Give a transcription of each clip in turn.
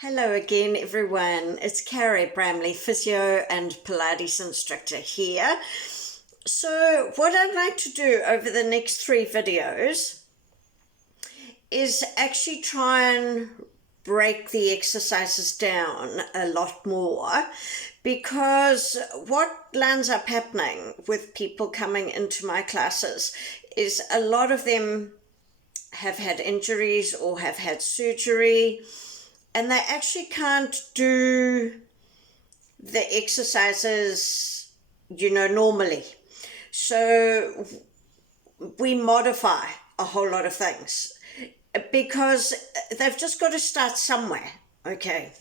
Hello again, everyone. It's Carrie Bramley, physio and Pilates instructor here. So, what I'd like to do over the next 3 videos is actually try and break the exercises down a lot more, because what lands up happening with people coming into my classes is a lot of them have had injuries or have had surgery, and they actually can't do the exercises, normally. So we modify a whole lot of things because they've just got to start somewhere, okay?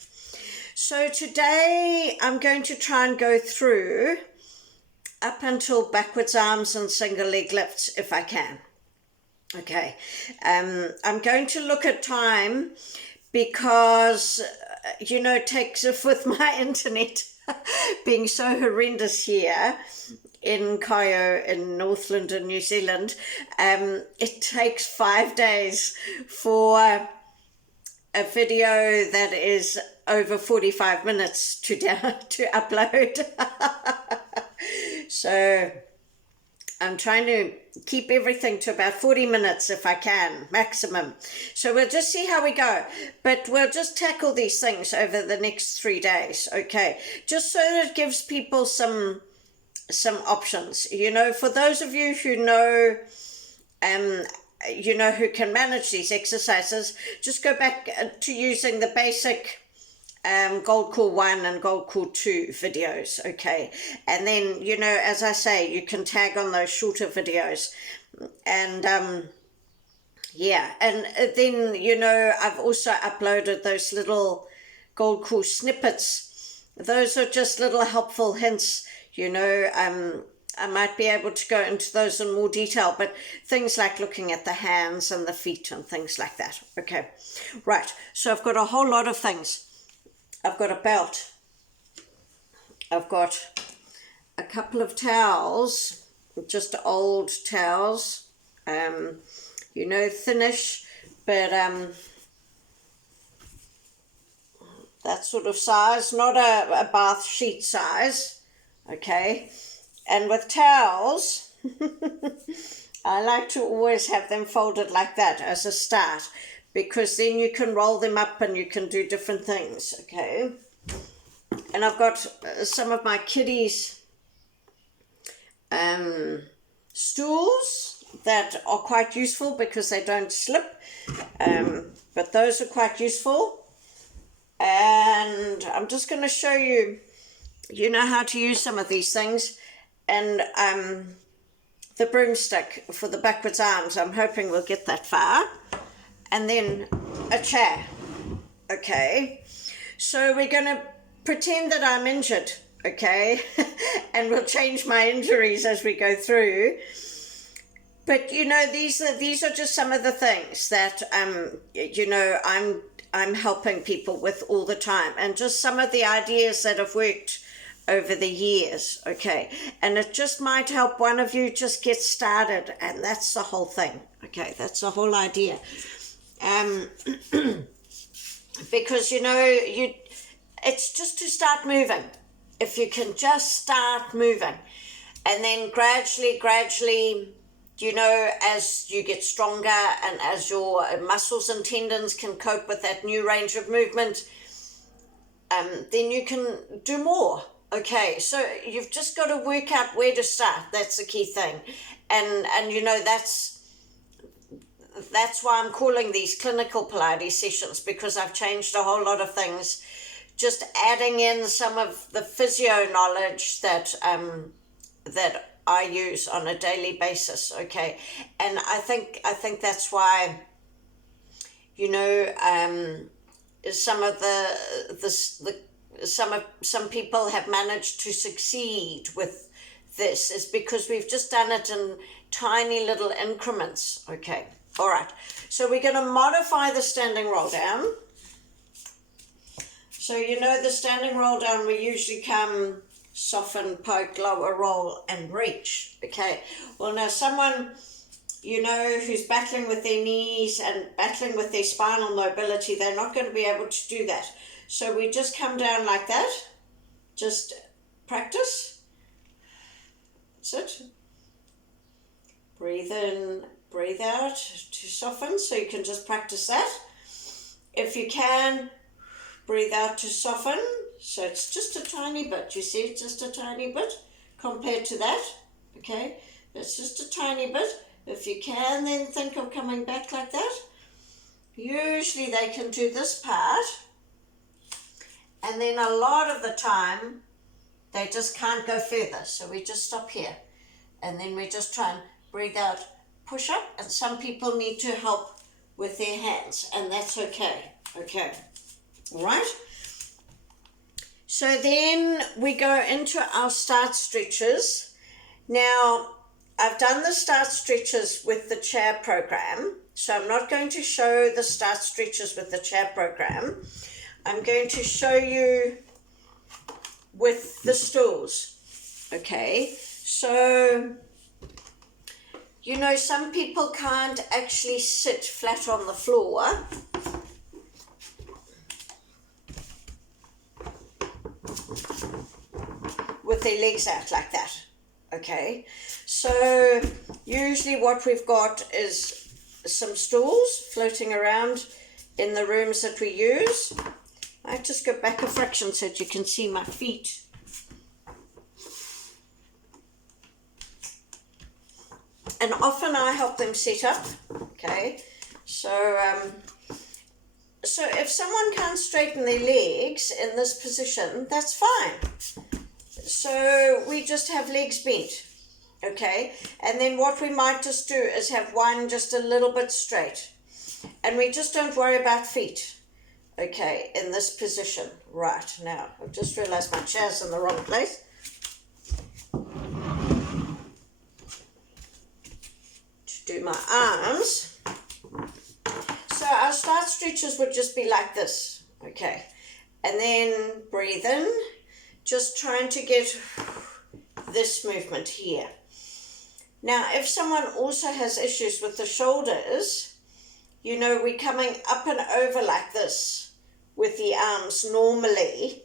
So today I'm going to try and go through up until backwards arms and single leg lifts if I can. Okay, I'm going to look at time because, it takes, with my internet being so horrendous here in Kayo in Northland in New Zealand, it takes 5 days for a video that is over 45 minutes to upload. So I'm trying to keep everything to about 40 minutes if I can, maximum. So we'll just see how we go. But we'll just tackle these things over the next 3 days, okay? Just so that it gives people some options. For those of you who know, who can manage these exercises, just go back to using the basic Gold Core 1 and Gold Core 2 videos, okay? And then, as I say, you can tag on those shorter videos. And, and then, I've also uploaded those little Gold Core snippets. Those are just little helpful hints, I might be able to go into those in more detail, but things like looking at the hands and the feet and things like that, okay? Right, so I've got a whole lot of things. I've got a belt, I've got a couple of towels, just old towels, thinnish, but that sort of size, not a bath sheet size, okay? And with towels, I like to always have them folded like that as a start, because then you can roll them up and you can do different things, okay? And I've got some of my kiddies' stools that are quite useful because they don't slip, but those are quite useful. And I'm just going to show you, how to use some of these things. And the broomstick for the backwards arms, I'm hoping we'll get that far. And then a chair, okay? So we're going to pretend that I'm injured, okay? And we'll change my injuries as we go through. But, these are just some of the things that, I'm helping people with all the time. And just some of the ideas that have worked over the years, okay? And it just might help one of you just get started, and that's the whole thing, okay? That's the whole idea. Because, it's just to start moving. If you can just start moving, and then gradually, as you get stronger and as your muscles and tendons can cope with that new range of movement, then you can do more. Okay, so you've just got to work out where to start. That's the key thing. And that's why I'm calling these clinical Pilates sessions, because I've changed a whole lot of things, just adding in some of the physio knowledge that I use on a daily basis, okay? And I think that's why, some people have managed to succeed with this is because we've just done it in tiny little increments, okay? All right, so we're going to modify the standing roll down. So the standing roll down, we usually come soften, poke, lower, roll, and reach, okay? Well, now someone, you know, who's battling with their knees and battling with their spinal mobility, they're not going to be able to do that. So we just come down like that. Just practice. That's it. Breathe in, breathe out to soften, so you can just practice that. If you can, breathe out to soften. So it's just a tiny bit, you see, just a tiny bit compared to that. Okay, it's just a tiny bit. If you can, then think of coming back like that. Usually they can do this part, and then a lot of the time they just can't go further. So we just stop here, and then we just try and breathe out, push up, and some people need to help with their hands, and that's okay. Okay, all right. So then we go into our start stretches. Now, I've done the start stretches with the chair program, so I'm not going to show the start stretches with the chair program. I'm going to show you with the stools. Okay, so, you know, some people can't actually sit flat on the floor. With their legs out like that. Okay, so usually what we've got is some stools floating around in the rooms that we use. I just go back a fraction so that you can see my feet. And often I help them set up. Okay, so if someone can't straighten their legs in this position, that's fine. So we just have legs bent, okay? And then what we might just do is have one just a little bit straight. And we just don't worry about feet, okay, in this position. Right, now, I've just realized my chair's in the wrong place. To do my arms. So our start stretches would just be like this, okay? And then breathe in. Just trying to get this movement here. Now, if someone also has issues with the shoulders, you know, we're coming up and over like this with the arms normally.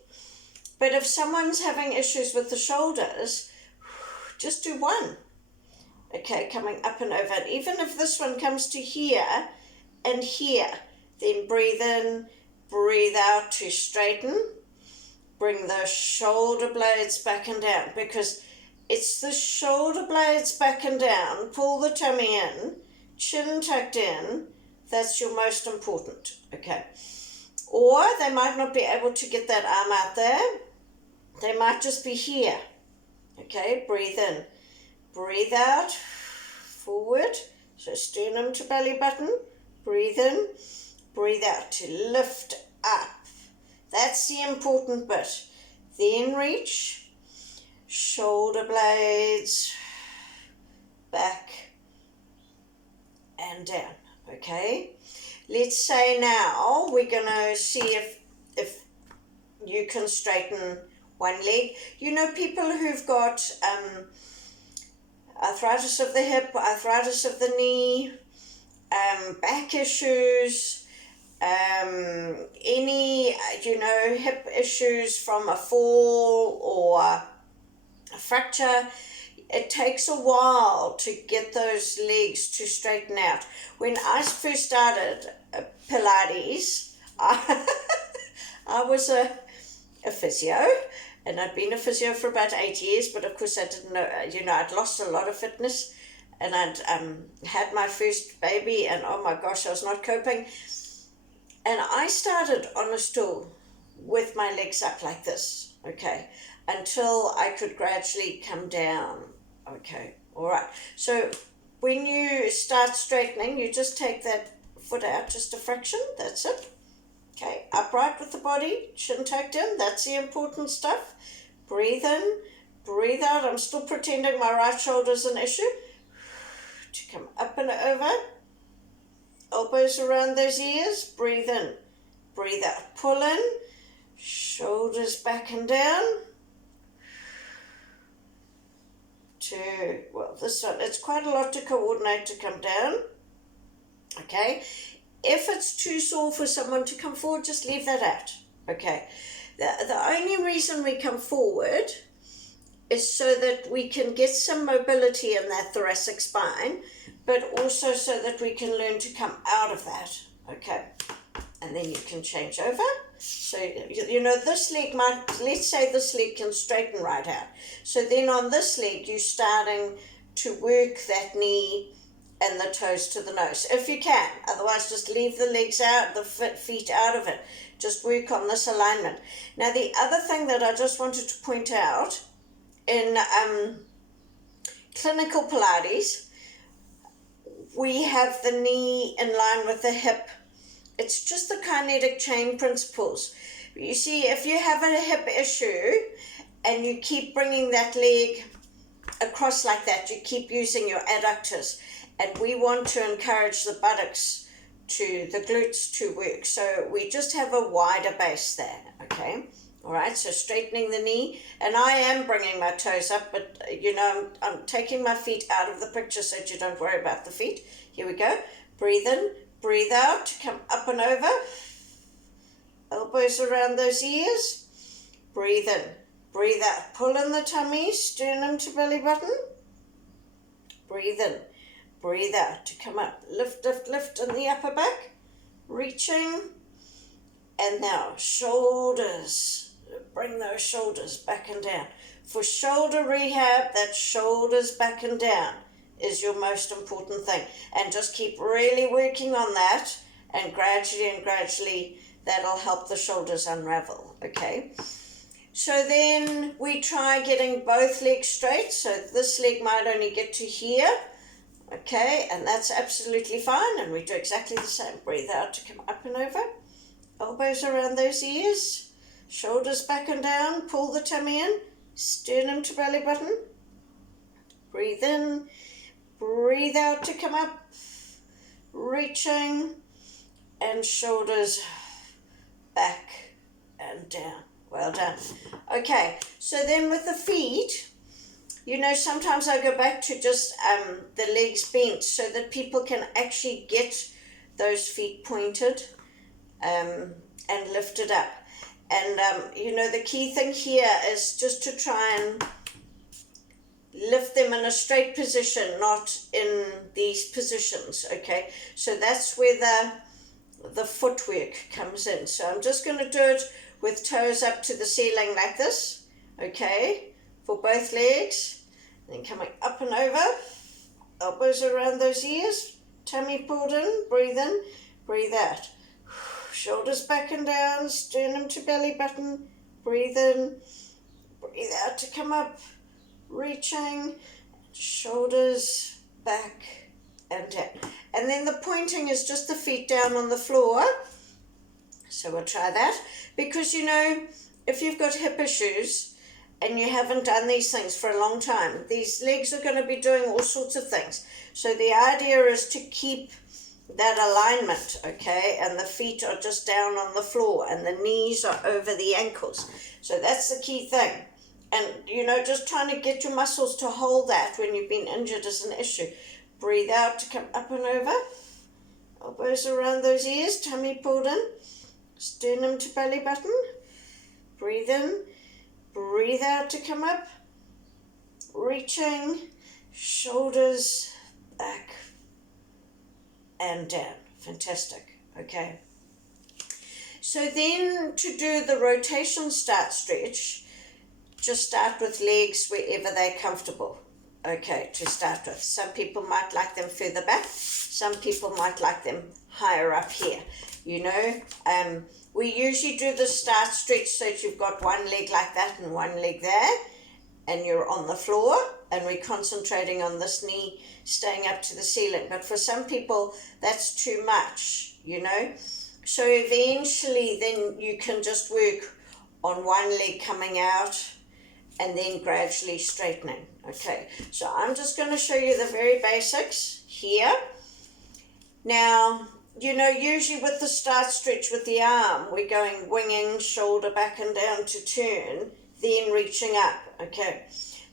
But if someone's having issues with the shoulders, just do one. Okay, coming up and over. And even if this one comes to here and here, then breathe in, breathe out to straighten. Bring the shoulder blades back and down, because it's the shoulder blades back and down. Pull the tummy in, chin tucked in. That's your most important, okay? Or they might not be able to get that arm out there. They might just be here, okay? Breathe in, breathe out, forward. So sternum to belly button. Breathe in, breathe out to lift up. That's the important bit. Then reach, shoulder blades, back and down, okay? Let's say now we're going to see if you can straighten one leg. You know, people who've got arthritis of the hip, arthritis of the knee, back issues, any, you know, hip issues from a fall or a fracture, it takes a while to get those legs to straighten out. When I first started Pilates, I was a physio, and I'd been a physio for about 8 years, but of course I didn't know, you know, I'd lost a lot of fitness, and I'd had my first baby, and oh my gosh, I was not coping. And I started on a stool with my legs up like this, okay, until I could gradually come down, okay, all right. So when you start straightening, you just take that foot out just a fraction, that's it, okay, upright with the body, chin tucked in, that's the important stuff. Breathe in, breathe out. I'm still pretending my right shoulder is an issue. To come up and over. Elbows around those ears, breathe in, breathe out, pull in, shoulders back and down, to to, well, this one, it's quite a lot to coordinate to come down, okay? If it's too sore for someone to come forward, just leave that out, okay? The only reason we come forward is so that we can get some mobility in that thoracic spine, but also so that we can learn to come out of that, okay? And then you can change over. So, you know, this leg might, let's say this leg can straighten right out. So then on this leg, you're starting to work that knee and the toes to the nose, if you can. Otherwise, just leave the legs out, the feet out of it. Just work on this alignment. Now, the other thing that I just wanted to point out, in clinical Pilates, we have the knee in line with the hip. It's just the kinetic chain principles. You see, if you have a hip issue and you keep bringing that leg across like that, you keep using your adductors, and we want to encourage the buttocks to the glutes to work. So we just have a wider base there, okay? All right, so straightening the knee, and I am bringing my toes up, but you know, I'm taking my feet out of the picture so that you don't worry about the feet. Here we go. Breathe in, breathe out, come up and over. Elbows around those ears. Breathe in, breathe out. Pull in the tummy, sternum to belly button. Breathe in, breathe out to come up. Lift, lift, lift in the upper back. Reaching. And now shoulders. Bring those shoulders back and down. For shoulder rehab, that shoulders back and down is your most important thing. And just keep really working on that, and gradually that'll help the shoulders unravel, okay? So then we try getting both legs straight. So this leg might only get to here, okay? And that's absolutely fine. And we do exactly the same. Breathe out to come up and over. Elbows around those ears. Shoulders back and down, pull the tummy in, sternum to belly button. Breathe in, breathe out to come up, reaching, and shoulders back and down. Well done. Okay, so then with the feet, you know, sometimes I go back to just the legs bent so that people can actually get those feet pointed and lifted up. And, you know, the key thing here is just to try and lift them in a straight position, not in these positions, okay? So that's where the footwork comes in. So I'm just going to do it with toes up to the ceiling like this, okay, for both legs. Then coming up and over, elbows around those ears, tummy pulled in, breathe out. Shoulders back and down, sternum to belly button, breathe in, breathe out to come up, reaching, shoulders back and down. And then the pointing is just the feet down on the floor. So we'll try that, because you know, if you've got hip issues and you haven't done these things for a long time, these legs are going to be doing all sorts of things. So the idea is to keep that alignment, okay, and the feet are just down on the floor and the knees are over the ankles. So that's the key thing. And, you know, just trying to get your muscles to hold that when you've been injured is an issue. Breathe out to come up and over. Elbows around those ears, tummy pulled in, sternum to belly button. Breathe in, breathe out to come up, reaching, shoulders back and down. Fantastic. Okay. So then to do the rotation start stretch, just start with legs wherever they're comfortable. Okay, to start with. Some people might like them further back. Some people might like them higher up here. You know, we usually do the start stretch so that you've got one leg like that and one leg there, and you're on the floor, and we're concentrating on this knee staying up to the ceiling. But for some people, that's too much, you know. So eventually then you can just work on one leg coming out and then gradually straightening. Okay, so I'm just going to show you the very basics here. Now, you know, usually with the start stretch with the arm, we're going winging, shoulder back and down to turn, then reaching up, okay.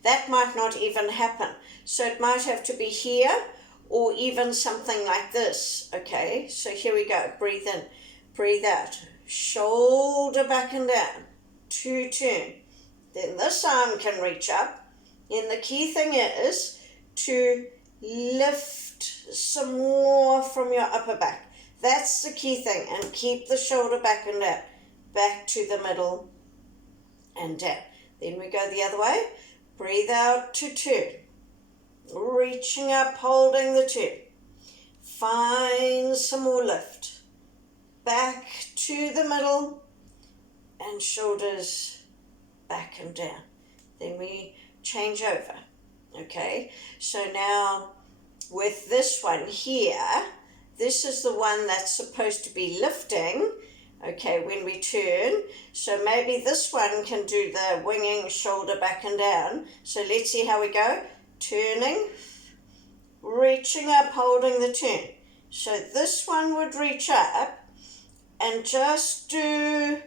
that might not even happen. So it might have to be here or even something like this. Okay, so here we go. Breathe in, breathe out. Shoulder back and down to turn. Then this arm can reach up. And the key thing is to lift some more from your upper back. That's the key thing. And keep the shoulder back and down. Back to the middle and down. Then we go the other way. Breathe out to turn. Reaching up, holding the turn. Find some more lift. Back to the middle and shoulders back and down. Then we change over. Okay, so now with this one here, this is the one that's supposed to be lifting, okay, when we turn. So maybe this one can do the winging shoulder back and down. So let's see how we go. Turning, reaching up, holding the turn. So this one would reach up and just do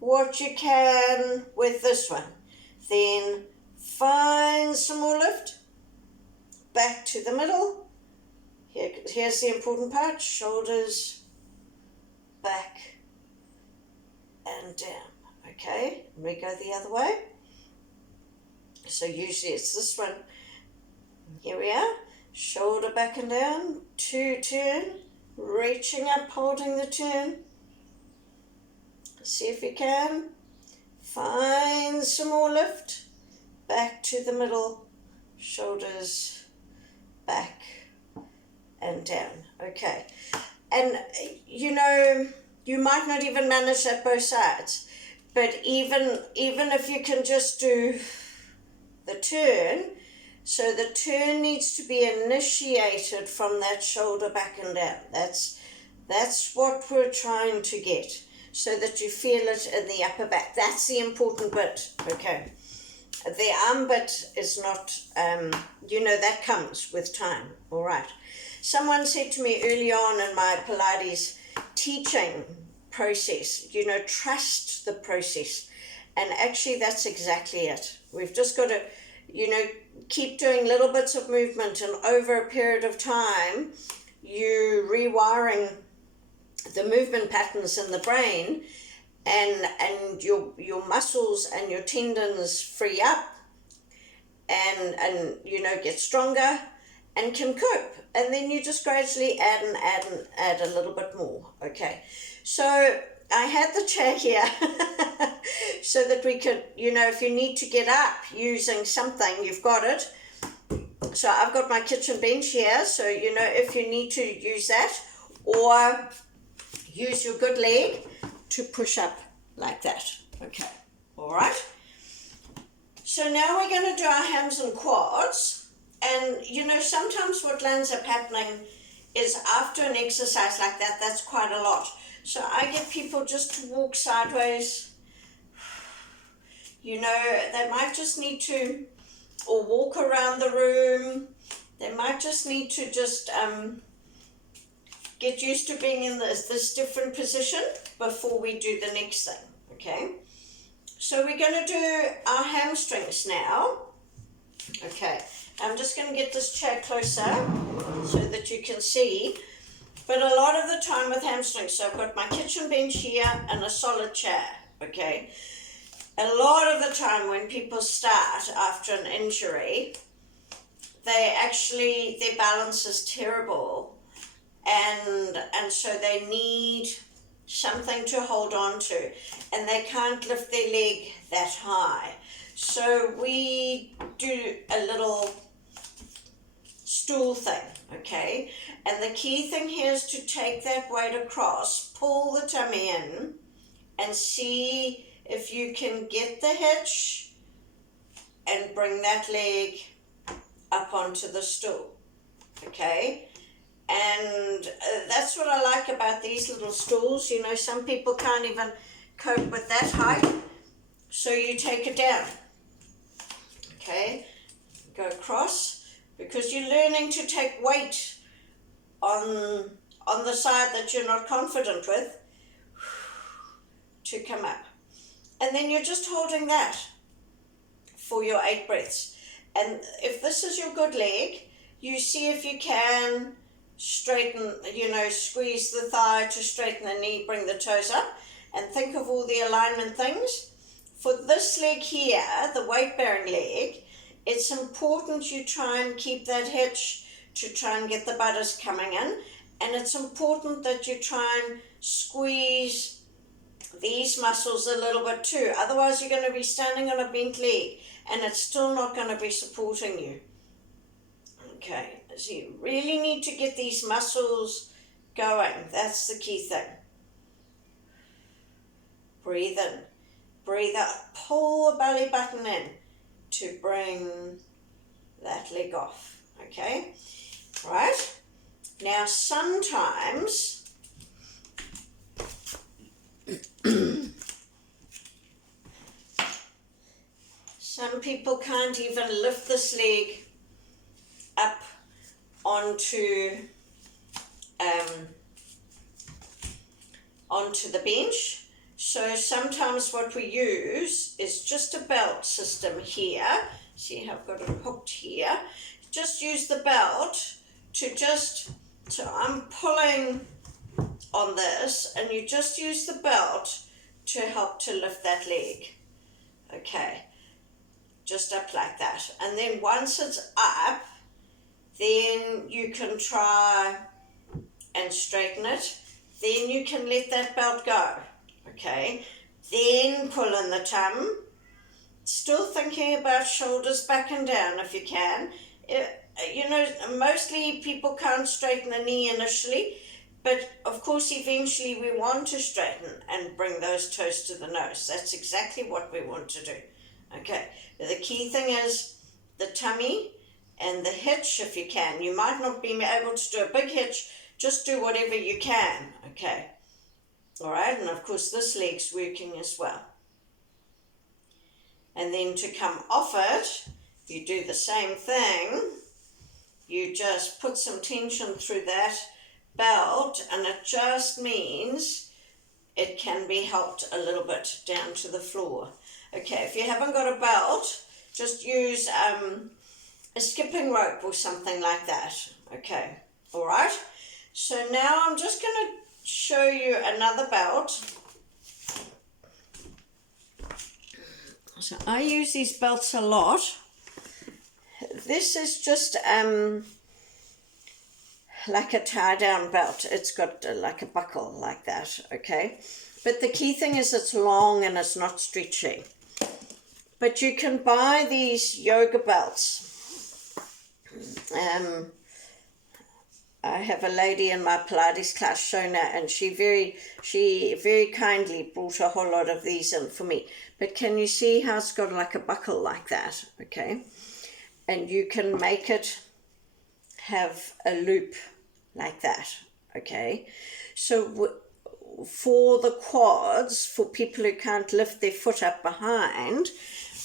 what you can with this one. Then find some more lift. Back to the middle. Here's the important part. Shoulders back and down. Okay, we go the other way. So usually it's this one. Here we are. Shoulder back and down. To turn. Reaching up, holding the turn. See if you can. Find some more lift. Back to the middle. Shoulders back and down. Okay. And, you know, you might not even manage at both sides. But even if you can just do the turn, so the turn needs to be initiated from that shoulder back and down. That's what we're trying to get, so that you feel it in the upper back. That's the important bit, okay? The arm bit is not, that comes with time, all right? Someone said to me early on in my Pilates teaching process, trust the process. And actually that's exactly it. We've just got to, keep doing little bits of movement, and over a period of time, you're rewiring the movement patterns in the brain, and your muscles and your tendons free up and get stronger and can cope. And then you just gradually add a little bit more. Okay, so I had the chair here so that we could, if you need to get up using something, you've got it. So I've got my kitchen bench here, so if you need to use that, or use your good leg to push up like that. Okay, all right. So now we're going to do our hams and quads. And, sometimes what lands up happening is after an exercise like that, that's quite a lot. So I get people just to walk sideways. They might just need to, or walk around the room. They might just need to just get used to being in this different position before we do the next thing, okay? So we're going to do our hamstrings now. Okay, I'm just going to get this chair closer so that you can see. But a lot of the time with hamstrings, so I've got my kitchen bench here and a solid chair, okay? A lot of the time when people start after an injury, their balance is terrible, and so they need something to hold on to, and they can't lift their leg that high. So we do a little stool thing, okay? And the key thing here is to take that weight across, pull the tummy in, and see if you can get the hitch and bring that leg up onto the stool, okay? And that's what I like about these little stools. Some people can't even cope with that height, so you take it down, okay? Go across, because you're learning to take weight on the side that you're not confident with to come up. And then you're just holding that for your 8 breaths. And if this is your good leg, you see if you can straighten, squeeze the thigh to straighten the knee, bring the toes up, and think of all the alignment things. For this leg here, the weight-bearing leg, it's important you try and keep that hitch to try and get the buttocks coming in, and it's important that you try and squeeze these muscles a little bit too. Otherwise, you're going to be standing on a bent leg, and it's still not going to be supporting you. Okay, so you really need to get these muscles going. That's the key thing. Breathe in, breathe out, pull the belly button in to bring that leg off, okay? Right? Now sometimes some people can't even lift this leg up onto the bench. So sometimes what we use is just a belt system here. See how I've got it hooked here? Just use the belt so I'm pulling on this, and you just use the belt to help to lift that leg. Okay, just up like that. And then once it's up, then you can try and straighten it. Then you can let that belt go. Okay, then pull in the tum. Still thinking about shoulders back and down if you can. Mostly people can't straighten the knee initially, but of course eventually we want to straighten and bring those toes to the nose. That's exactly what we want to do. Okay, but the key thing is the tummy and the hitch if you can. You might not be able to do a big hitch, just do whatever you can, okay? All right, and of course this leg's working as well. And then to come off it, you do the same thing. You just put some tension through that belt, and it just means it can be helped a little bit down to the floor. Okay, if you haven't got a belt, just use a skipping rope or something like that. Okay, all right. So now I'm just going to show you another belt. So I use these belts a lot. This is just like a tie-down belt. It's got like a buckle like that, okay? But the key thing is it's long and it's not stretchy. But you can buy these yoga belts. I have a lady in my Pilates class, Shona, and she very kindly brought a whole lot of these in for me. But can you see how it's got like a buckle like that, okay? And you can make it have a loop like that, okay? So for the quads, for people who can't lift their foot up behind,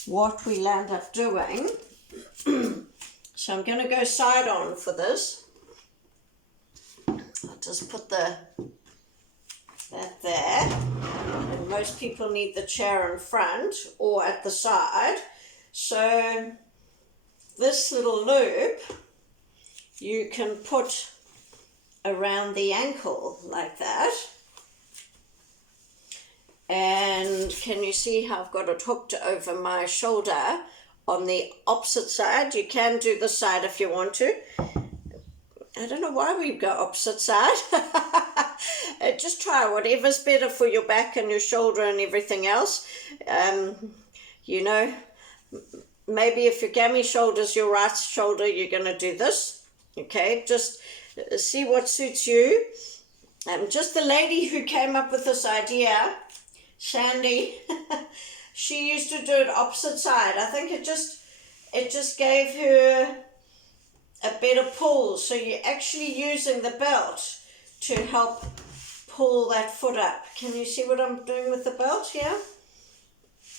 what we'll end up doing, so I'm going to go side on for this. I'll just put that there, and most people need the chair in front or at the side. So this little loop you can put around the ankle like that. And can you see how I've got it hooked over my shoulder on the opposite side? You can do the side if you want to. I don't know why we go opposite side. Just try whatever's better for your back and your shoulder and everything else. Maybe if your gammy shoulder's your right shoulder, you're going to do this. Okay, just see what suits you. Just the lady who came up with this idea, Sandy, she used to do it opposite side. I think it just gave her a better pull. So you're actually using the belt to help pull that foot up. Can you see what I'm doing with the belt here?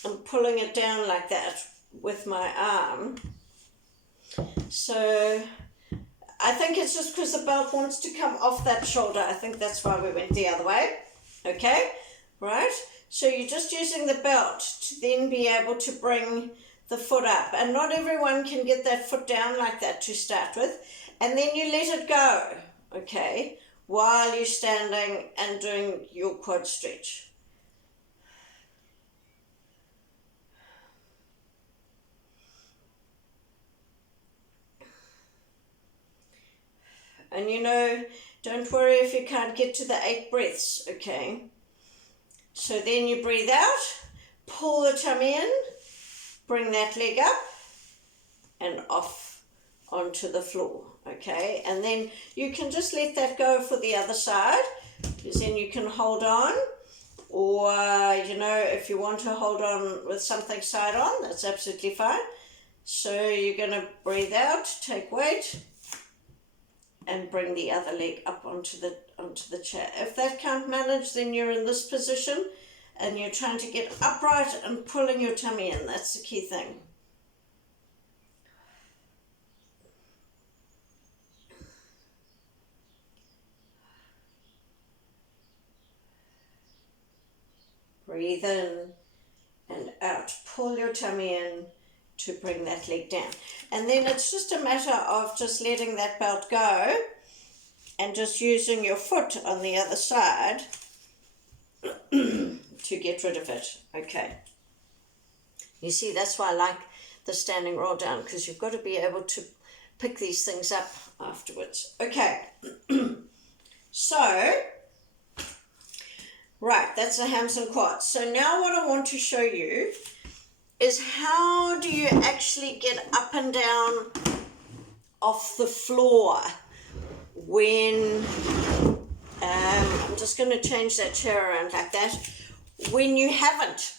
I'm pulling it down like that with my arm. So I think it's just because the belt wants to come off that shoulder. I think that's why we went the other way. Okay, right? So you're just using the belt to then be able to bring the foot up, and not everyone can get that foot down like that to start with, and then you let it go, okay, while you're standing and doing your quad stretch. And you know, don't worry if you can't get to the 8 breaths, okay? So then you breathe out, pull the tummy in, bring that leg up and off onto the floor, okay? And then you can just let that go for the other side, because then you can hold on, or, you know, if you want to hold on with something side on, that's absolutely fine. So you're going to breathe out, take weight, and bring the other leg up onto the chair. If that can't manage, then you're in this position and you're trying to get upright and pulling your tummy in. That's the key thing. Breathe in and out. Pull your tummy in to bring that leg down. And then it's just a matter of just letting that belt go and just using your foot on the other side to get rid of it. Okay. You see, that's why I like the standing roll down, because you've got to be able to pick these things up afterwards. Okay. So, right, that's the hams and quads. So now what I want to show you is how do you actually get up and down off the floor when, I'm just going to change that chair around like that, when you haven't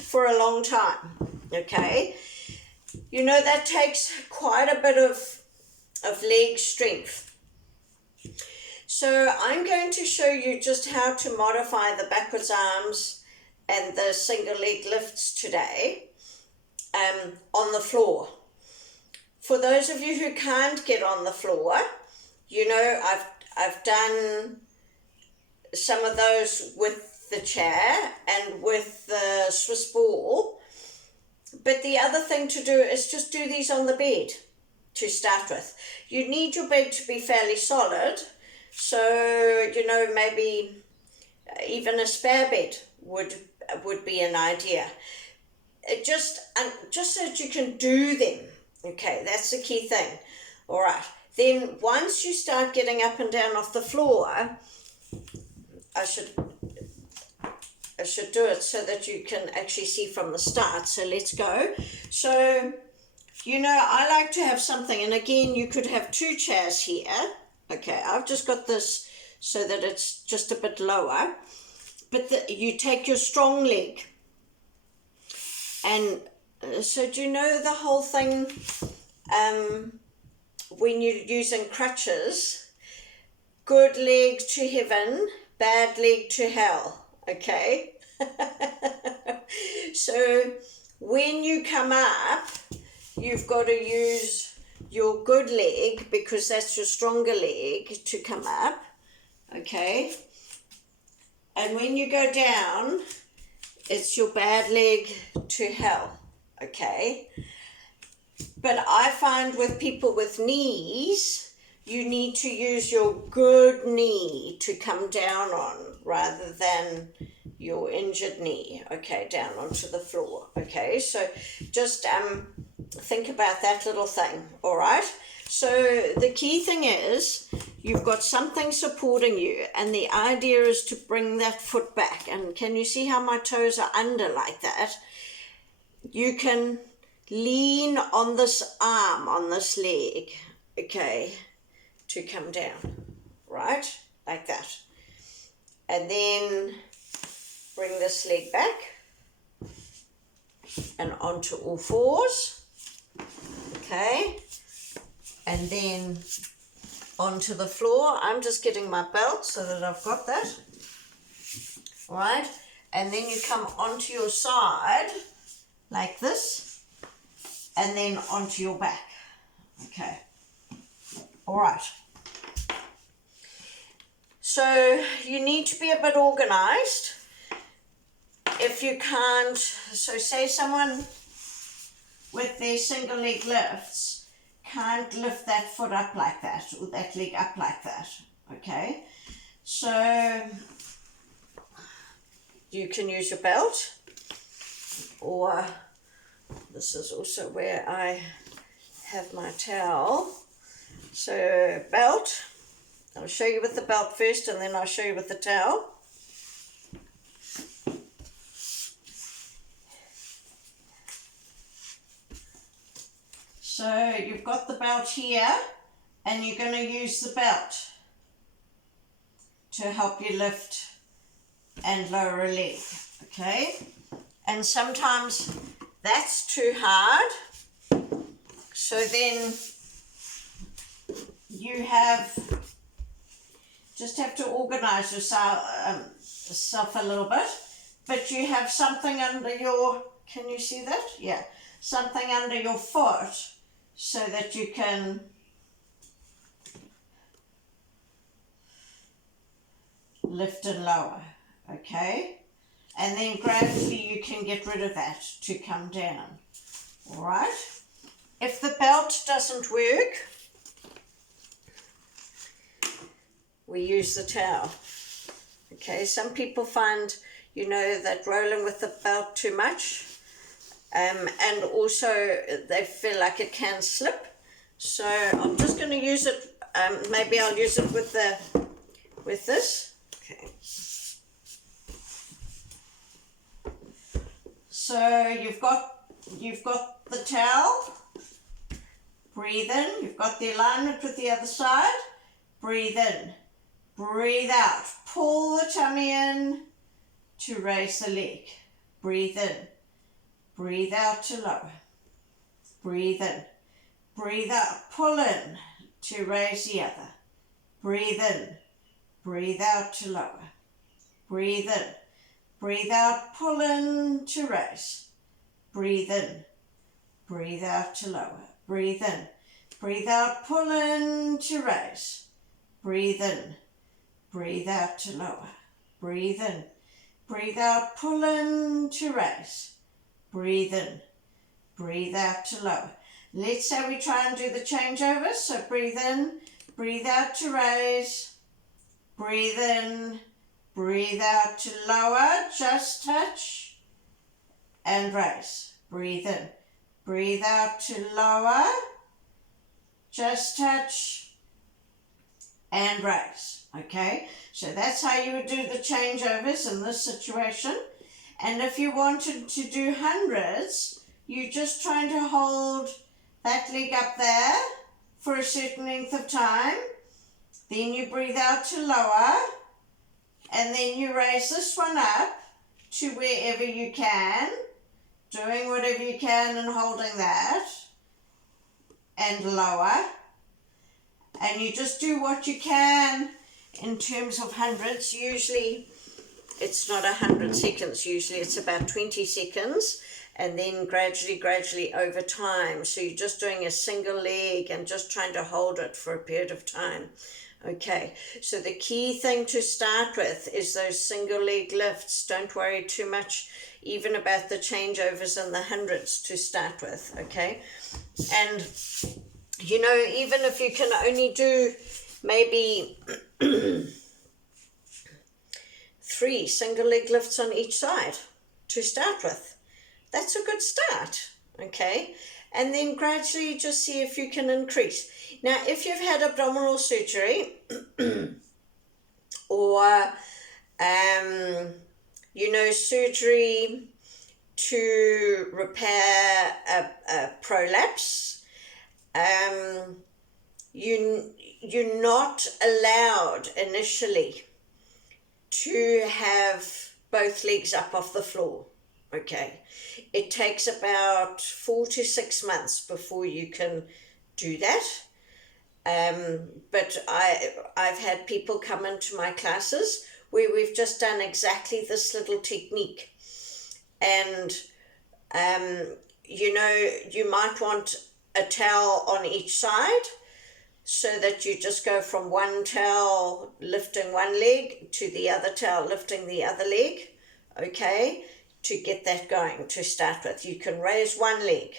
for a long time, okay? You know, that takes quite a bit of leg strength. So I'm going to show you just how to modify the backwards arms and the single leg lifts today on the floor. For those of you who can't get on the floor, you know, I've done some of those with the chair and with the Swiss ball. But the other thing to do is just do these on the bed to start with. You need your bed to be fairly solid. So, you know, maybe even a spare bed would be an idea. Just so that you can do them. Okay, that's the key thing. All right. Then once you start getting up and down off the floor, I should do it so that you can actually see from the start. So let's go. So, you know, I like to have something, and again, you could have 2 chairs here. Okay, I've just got this so that it's just a bit lower. But you take your strong leg. And so do you know the whole thing, when you're using crutches, good leg to heaven, bad leg to hell, okay? So when you come up, you've got to use your good leg, because that's your stronger leg, to come up, okay? And when you go down, it's your bad leg to hell, okay? But I find with people with knees, you need to use your good knee to come down on rather than your injured knee, okay, down onto the floor, okay? So just think about that little thing, all right? So the key thing is you've got something supporting you, and the idea is to bring that foot back. And can you see how my toes are under like that? You can lean on this arm, on this leg, okay, to come down, right? Like that. And then bring this leg back and onto all fours, okay? And then onto the floor. I'm just getting my belt so that I've got that. All right. And then you come onto your side like this, and then onto your back. Okay. All right. So you need to be a bit organized. If you can't, so say someone with their single leg lifts can't lift that foot up like that or that leg up like that, okay? So you can use your belt, or this is also where I have my towel. So belt, I'll show you with the belt first and then I'll show you with the towel. So you've got the belt here and you're going to use the belt to help you lift and lower a leg, okay? And sometimes that's too hard, so then you just have to organize yourself a little bit, but you have something under your, can you see that? Yeah, something under your foot so that you can lift and lower, okay? And then gradually you can get rid of that to come down, all right? If the belt doesn't work, we use the towel, okay? Some people find, you know, that rolling with the belt too much, and also they feel like it can slip. So I'm just going to use it, maybe I'll use it with this, okay? So you've got the towel, breathe in, you've got the alignment with the other side, breathe in, breathe out, pull the tummy in to raise the leg, breathe in, breathe out to lower, breathe in, breathe out, pull in to raise the other, breathe in, breathe out to lower, breathe in, breathe out, pull in to raise, breathe in, breathe out to lower, breathe in, breathe out, pull in to raise, breathe in, breathe out to lower, breathe in, breathe out, pull in to raise, breathe in, breathe out to lower. Let's say we try and do the changeovers. So breathe in, breathe out to raise, breathe in, breathe out to lower, just touch, and raise. Breathe in, breathe out to lower, just touch, and raise. Okay, so that's how you would do the changeovers in this situation. And if you wanted to do hundreds, you're just trying to hold that leg up there for a certain length of time. Then you breathe out to lower, and then you raise this one up to wherever you can, doing whatever you can and holding that, and lower. And you just do what you can in terms of hundreds. Usually it's not 100 seconds, usually it's about 20 seconds, and then gradually over time. So you're just doing a single leg and just trying to hold it for a period of time. Okay, so the key thing to start with is those single leg lifts. Don't worry too much even about the changeovers and the hundreds to start with, okay? And, you know, even if you can only do maybe 3 single leg lifts on each side to start with, that's a good start, okay? And then gradually just see if you can increase. Now, if you've had abdominal surgery or, you know, surgery to repair a prolapse, you're not allowed initially to have both legs up off the floor, okay? It takes about 4 to 6 months before you can do that. But I've had people come into my classes where we've just done exactly this little technique. And, you know, you might want a towel on each side so that you just go from one towel lifting one leg to the other towel lifting the other leg, okay, to get that going to start with. You can raise one leg,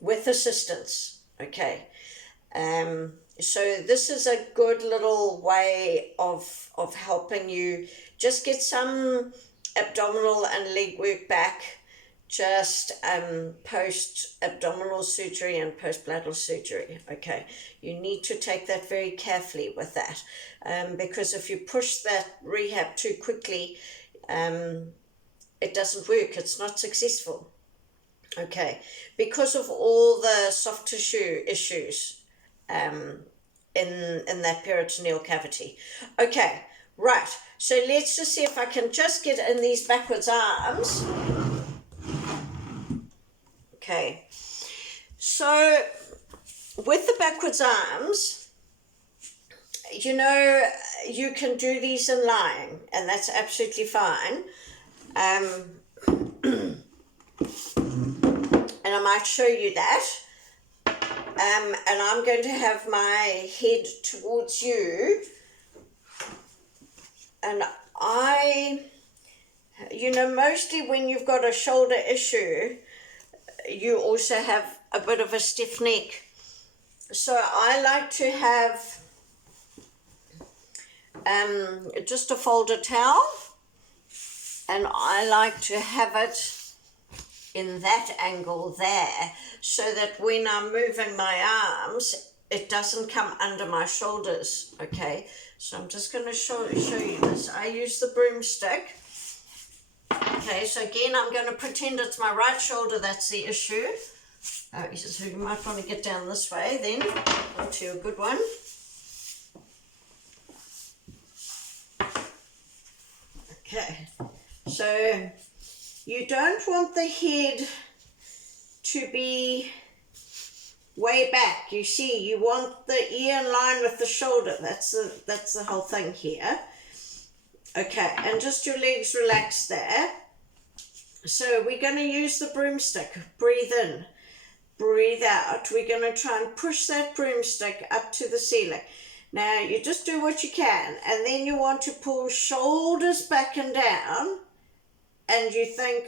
with assistance, okay? So this is a good little way of helping you just get some abdominal and leg work back, just post abdominal surgery and post bladder surgery. Okay, you need to take that very carefully with that, because if you push that rehab too quickly, it doesn't work. It's not successful. Okay, because of all the soft tissue issues in that peritoneal cavity. Okay, right. So let's just see if I can just get in these backwards arms. Okay. So with the backwards arms, you know, you can do these in lying, and that's absolutely fine. And I might show you that. And I'm going to have my head towards you. And you know, mostly when you've got a shoulder issue, you also have a bit of a stiff neck. So I like to have just a folded towel, and I like to have it in that angle there, so that when I'm moving my arms, it doesn't come under my shoulders. Okay, so I'm just going to show you this. I use the broomstick. Okay, so again, I'm going to pretend it's my right shoulder that's the issue. So you might want to get down this way then, onto a good one. Okay, so you don't want the head to be way back. You see, you want the ear in line with the shoulder. That's the whole thing here. Okay, and just your legs relaxed there. So we're going to use the broomstick. Breathe in, breathe out. We're going to try and push that broomstick up to the ceiling. Now, you just do what you can, and then you want to pull shoulders back and down, and you think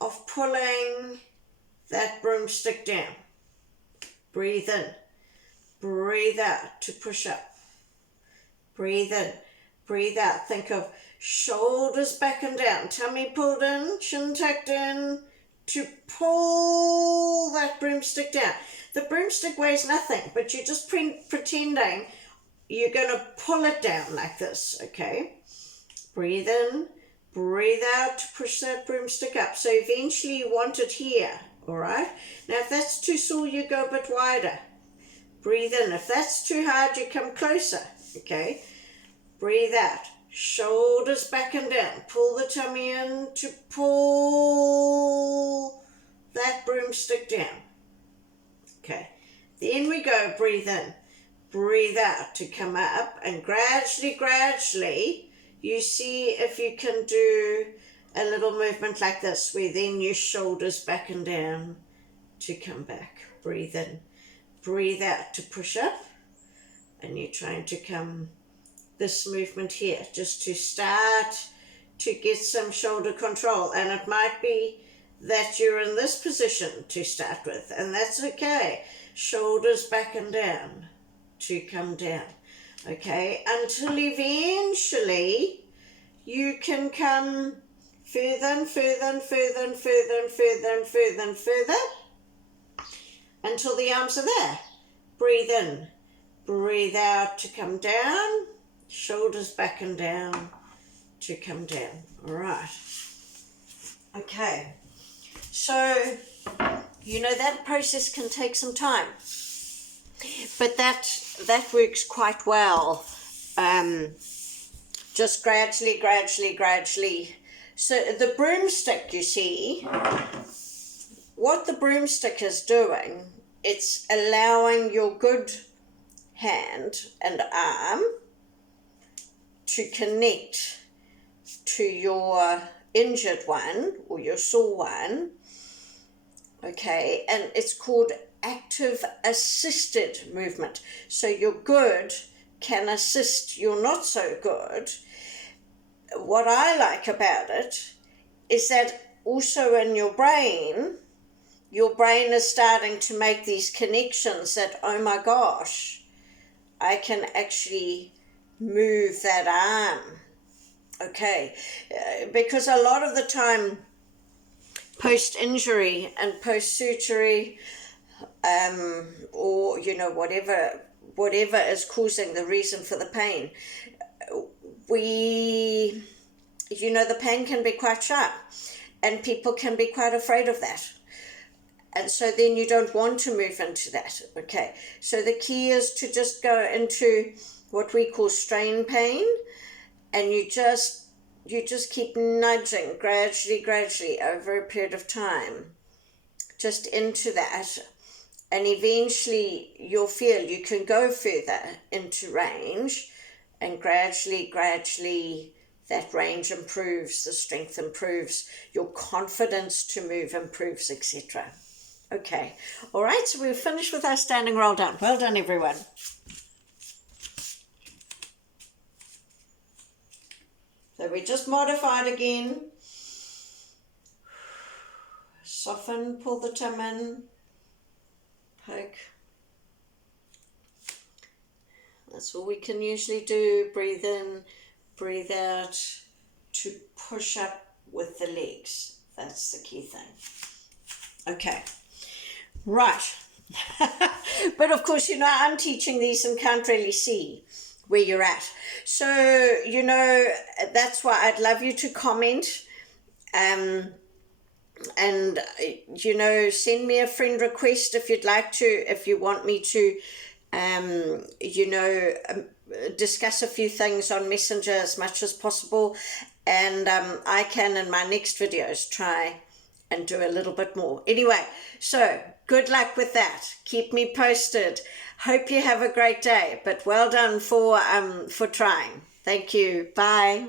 of pulling that broomstick down. Breathe in, breathe out to push up. Breathe in, breathe out. Think of shoulders back and down, tummy pulled in, chin tucked in, to pull that broomstick down. The broomstick weighs nothing, but you're just pretending you're going to pull it down like this, okay? Breathe in, breathe out to push that broomstick up. So eventually you want it here, all right? Now if that's too small, you go a bit wider. Breathe in. If that's too hard, you come closer, okay? Breathe out. Shoulders back and down. Pull the tummy in to pull that broomstick down. Okay. Then we go, breathe in. Breathe out to come up, and gradually, you see if you can do a little movement like this, where then your shoulders back and down to come back. Breathe in. Breathe out to push up, and you're trying to come this movement here, just to start to get some shoulder control. And it might be that you're in this position to start with, and that's okay. Shoulders back and down to come down, okay, until eventually you can come further and further and further and further and further and further and further until the arms are there. Breathe in, breathe out to come down, shoulders back and down to come down. All right. Okay. So, you know, that process can take some time, but that works quite well. Just gradually. So the broomstick, you see, what the broomstick is doing, it's allowing your good hand and arm to connect to your injured one or your sore one, okay, and it's called active assisted movement. So your good can assist your not so good. What I like about it is that also in your brain, your brain is starting to make these connections that, oh my gosh, I can actually move that arm. Okay, because a lot of the time, post-injury and post-surgery, or, you know, whatever is causing the reason for the pain, the pain can be quite sharp, and people can be quite afraid of that. And so then you don't want to move into that. Okay, so the key is to just go into what we call strain pain, and you just keep nudging gradually over a period of time, just into that, and eventually you'll feel you can go further into range, and gradually that range improves, the strength improves, your confidence to move improves, etc. Okay, all right, so we've finished with our standing roll down. Well done, everyone. So we just modified again. Soften, pull the tum in, poke. That's all we can usually do. Breathe in, breathe out to push up with the legs. That's the key thing. Okay, right. But of course, I'm teaching these and can't really see where you're at. So, that's why I'd love you to comment. And send me a friend request if you'd like to, if you want me to discuss a few things on Messenger as much as possible, and I can in my next videos try and do a little bit more. Anyway, so good luck with that. Keep me posted. Hope you have a great day, but well done for trying. Thank you. Bye.